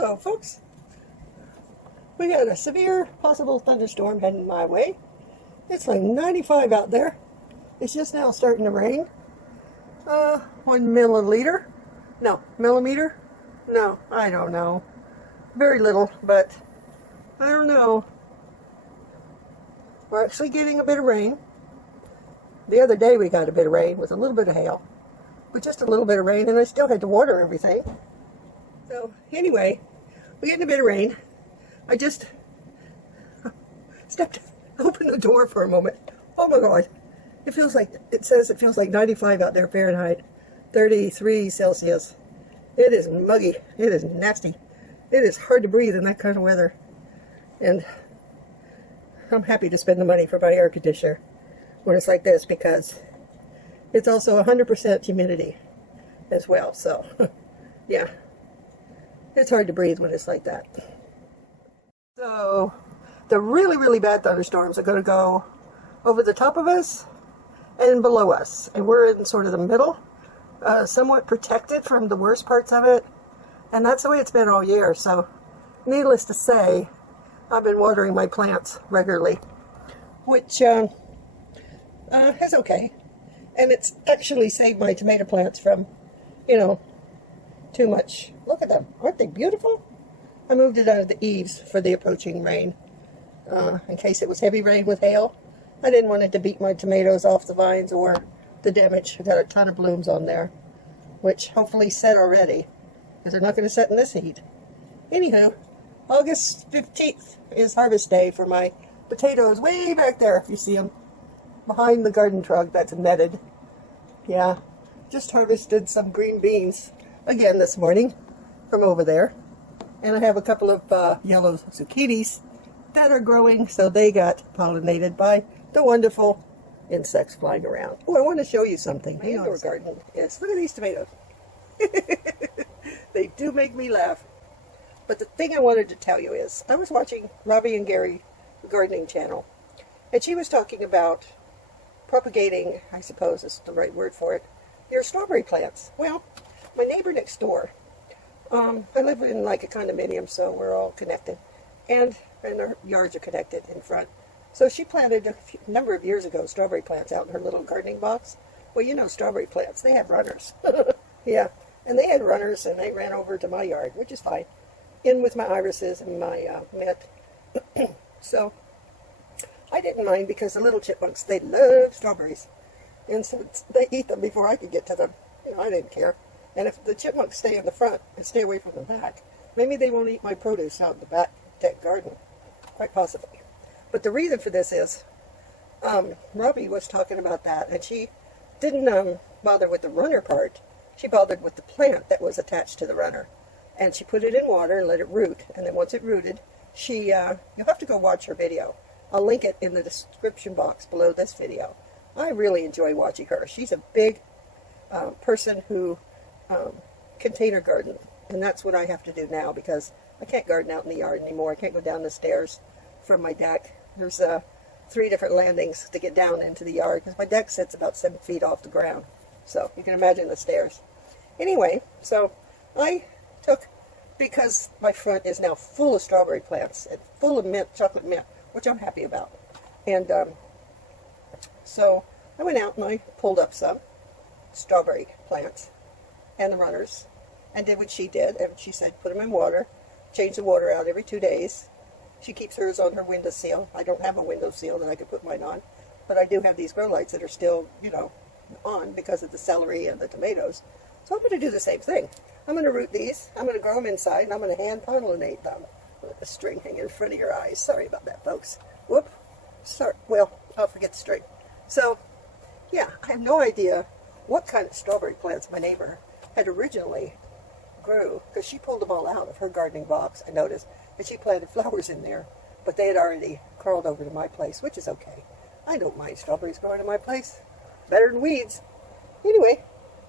Hello folks, we got a severe possible thunderstorm heading my way. It's like 95 out there. It's just now starting to rain. 1 millimeter? No, I don't know. Very little, but I don't know. We're actually getting a bit of rain. The other day we got a bit of rain with a little bit of hail, but just a little bit of rain, and I still had to water everything. So anyway, we're getting a bit of rain. I just opened the door for a moment. Oh my God. It says it feels like 95 out there Fahrenheit, 33 Celsius. It is muggy. It is nasty. It is hard to breathe in that kind of weather. And I'm happy to spend the money for my air conditioner when it's like this, because it's also 100% humidity as well. So yeah, it's hard to breathe when it's like that. So the really, really bad thunderstorms are going to go over the top of us and below us. And we're in sort of the middle, somewhat protected from the worst parts of it. And that's the way it's been all year. So needless to say, I've been watering my plants regularly, which is okay. And it's actually saved my tomato plants from, too much. Look at them. Aren't they beautiful? I moved it out of the eaves for the approaching rain, in case it was heavy rain with hail. I didn't want it to beat my tomatoes off the vines or the damage. I got a ton of blooms on there, which hopefully set already, because they're not going to set in this heat. Anywho, August 15th is harvest day for my potatoes way back there, if you see them, behind the garden truck that's netted. Yeah, just harvested some green beans again this morning from over there. And I have a couple of yellow zucchinis that are growing, so they got pollinated by the wonderful insects flying around. Oh, I want to show you something. My indoor garden is, look at these tomatoes. They do make me laugh. But the thing I wanted to tell you is, I was watching Robbie and Gary, the gardening channel, and she was talking about propagating, I suppose is the right word for it, your strawberry plants. Well, my neighbor next door, I live in like a condominium, so we're all connected, and our yards are connected in front. So she planted a number of years ago strawberry plants out in her little gardening box. Well, strawberry plants, they have runners. Yeah, and they had runners, and they ran over to my yard, which is fine, in with my irises and my mint. So I didn't mind, because the little chipmunks, they love strawberries, and so they eat them before I could get to them. I didn't care. And if the chipmunks stay in the front and stay away from the back, maybe they won't eat my produce out in the back deck garden. Quite possibly. But the reason for this is, Robbie was talking about that, and she didn't bother with the runner part. She bothered with the plant that was attached to the runner. And she put it in water and let it root. And then once it rooted, you'll have to go watch her video. I'll link it in the description box below this video. I really enjoy watching her. She's a big person who container garden, and that's what I have to do now, because I can't garden out in the yard anymore. I can't go down the stairs from my deck. There's 3 different landings to get down into the yard, because my deck sits about 7 feet off the ground, so you can imagine the stairs. Anyway, so I took, because my front is now full of strawberry plants and full of mint, chocolate mint, which I'm happy about, and so I went out and I pulled up some strawberry plants and the runners, and did what she did. And she said put them in water, change the water out every 2 days. She keeps hers on her windowsill. I don't have a windowsill that I could put mine on, but I do have these grow lights that are still, on because of the celery and the tomatoes. So I'm going to do the same thing. I'm going to root these, I'm going to grow them inside, and I'm going to hand pollinate them. With the string hanging in front of your eyes. Sorry about that, folks. Whoop. Sorry. Well, I'll forget the string. So, yeah, I have no idea what kind of strawberry plants my neighbor had originally grew, because she pulled them all out of her gardening box, I noticed, and she planted flowers in there, but they had already crawled over to my place, which is okay. I don't mind strawberries growing in my place. Better than weeds. Anyway,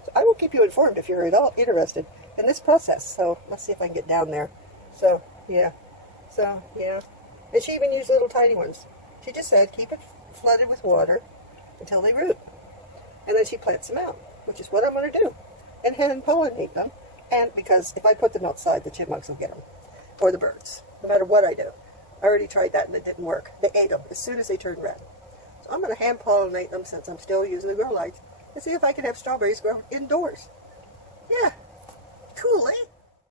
so I will keep you informed if you're at all interested in this process. So let's see if I can get down there. So yeah, and she even used little tiny ones. She just said keep it flooded with water until they root, and then she plants them out, which is what I'm going to do, and hand pollinate them. And because if I put them outside, the chipmunks will get them. or the birds, no matter what I do. I already tried that and it didn't work. They ate them as soon as they turned red. So I'm going to hand pollinate them since I'm still using the grow lights and see if I can have strawberries grown indoors. Yeah, cool, eh?